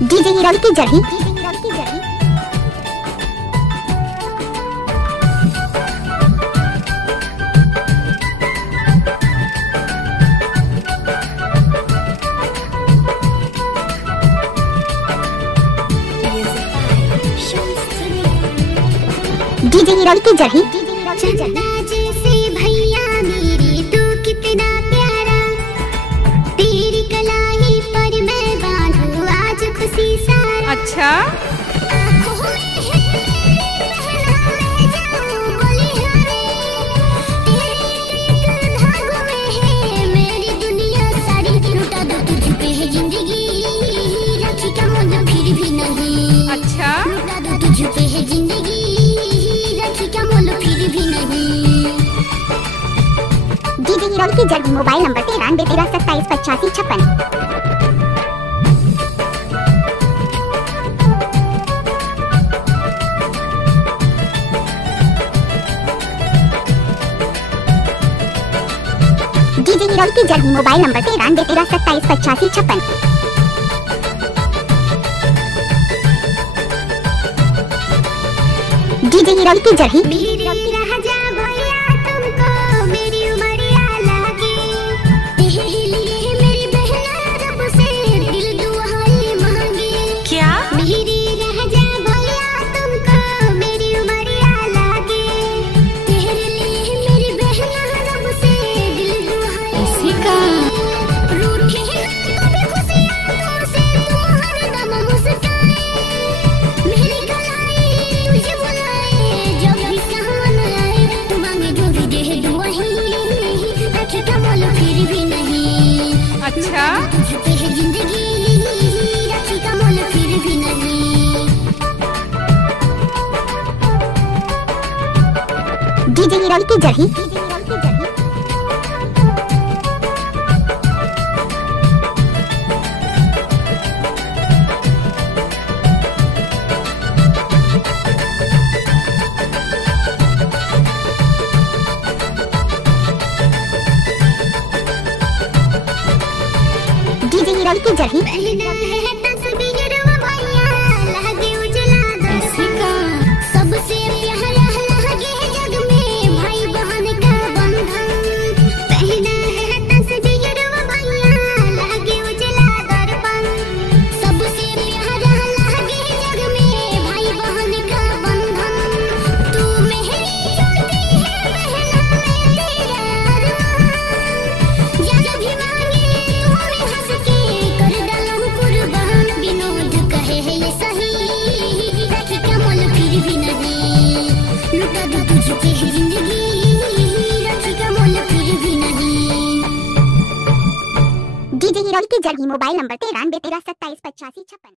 डीजे हिरोल की जर्ही। डीजे हिरोल की जर्ही। जैसे भैया मेरी तू कितना प्यारा, तेरी कलाई पर मैं बांधू आज खुशी सारा। अच्छा जिंदगी राखी का मुझे फिर भी नहीं। अच्छा तुझ पे है जिंदगी राखी का मुझे फिर भी नहीं। डीजे हिरोल की जर्ही। Mobile number 93 13 27 85 56। डीजे हिरोल की जर्ही। Mobile number 93 13 27 85 56। डीजे हिरोल की जर्ही। मेरी राजा भैया तुमको मेरी उमरिया लागे, तेरे लिए मेरी बहना रब से दिल दुआएं मांगे। क्या? मेरी राजा भैया तुमको मेरी उमरिया लागे, तेरे लिए मेरी बहना रब से दिल दुआएं मांगे। रूठे कभी खुशियां से तुम हरदम मुस्काए, मेरी कलाई तुझे बुलाए जब भी सावन आए। तुम मांगे जो भी दे दो वही, राखी का मोल फिर भी नहीं। अच्छा तुझ पे है जिंदगी राखी का मोल फिर भी नहीं। डीजे हिरोल की जर्ही। डीजे हिरोल की जर्ही। पहना है तस्वीर वो भैया लगे उजला दर्शिका, सबसे प्यारा लगे जग में भाई बहन का बंधन। पहना है तस्वीर वो भैया लगे उजला दर्पण, सबसे प्यारा लगे जग में भाई बहन का बंधन। तू मेरी ज्योति है बहना मैं तेरा अरमान, जब भी मांगे तुम्हें हंस के कर डालूं कुर्बान। विनोद कहे है ये सही, राखी का मोल फिर भी नहीं। लुटा दूं तुझ पे है जिंदगी, राखी का मोल फिर भी नहीं। डीजे हिरोल की जर्ही। Mobile number 93 13 27 85 56।